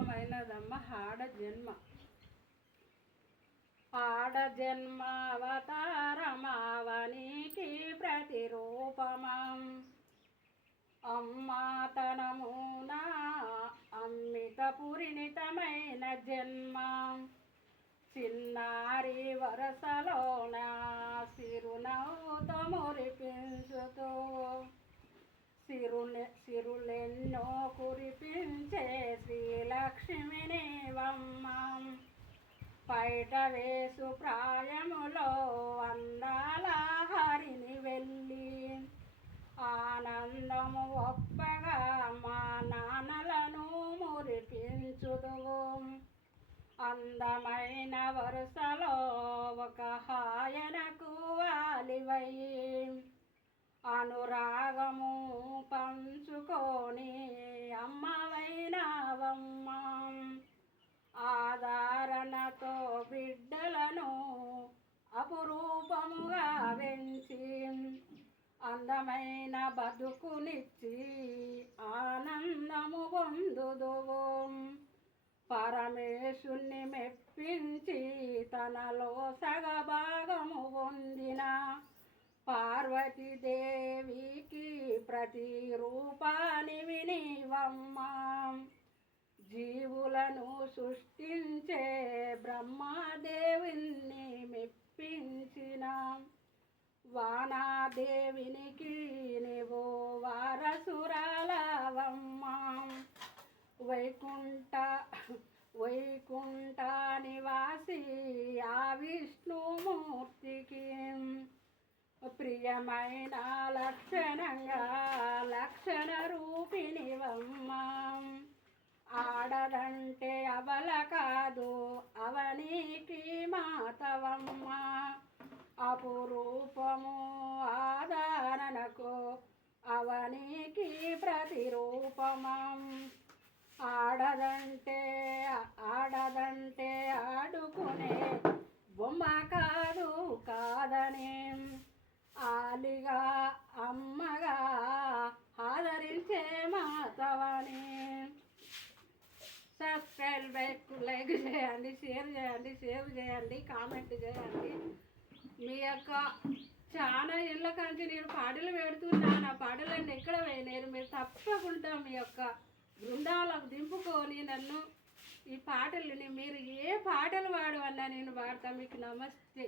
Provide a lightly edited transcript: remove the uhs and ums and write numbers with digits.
ప్రతిరూపమైనదమ్మ ఆడ జన్మ అవతారమావనికి ప్రతిరూపమం అమ్మాతనమున అమ్మిత పురిణితమైన జన్మ చిన్నారి వరసలోన సిరునవ్వుతో మురిపించుతూ సిరులెన్నో కురిపించే శ్రీలక్ష్మిని వమ్మం పైట వేసు ప్రాయములో అందాల హరిని వెళ్ళి ఆనందము ఒప్పగా మా నాన్నలను మురిపించుదు అందమైన వరుసలో ఒక హాయనకు ఆలివయి అనురాగము పంచుకొని అమ్మవైనవమ్మ ఆదరణతో బిడ్డలను అపురూపముగా వెంచి అందమైన బతుకునిచ్చి ఆనందము పొందుదువు పరమేశుణ్ణి మెప్పించి తనలో సగభాగము పొందిన పార్వతీదేవికి ప్రతిరూపానివి నీవమ్మ జీవులను సృష్టించే బ్రహ్మదేవుని మెప్పించిన వానాదేవినికి నీవు వారసురాలవమ్మ వైకుంఠ నివాసి ఆ విష్ణుమూర్తికి ప్రియమైన లక్షణ రూపిణివమ్మ ఆడదంటే అవల కాదు అవనికి మాతవమ్మ అపురూపము ఆదరణకు అవనికి ప్రతిరూపమం ఆడదంటే ఆడుకునే బొమ్మ కాదని ఆలిగా అమ్మగా ఆదరించే మాతవని సబ్స్క్రైబ్ లైక్ చేయండి, షేర్ చేయండి, సేవ్ చేయండి, కామెంట్ చేయండి. మీ యొక్క చాలా ఇళ్ళ కంచి నేను పాటలు పెడుతున్నాను. ఆ పాటలన్నీ ఎక్కడ పోయినారు? మీరు తప్పకుండా మీ యొక్క బృందాలకు దింపుకొని నన్ను ఈ పాటలని మీరు ఏ పాటలు పాడవన్నా నేను పాడతా. మీకు నమస్తే.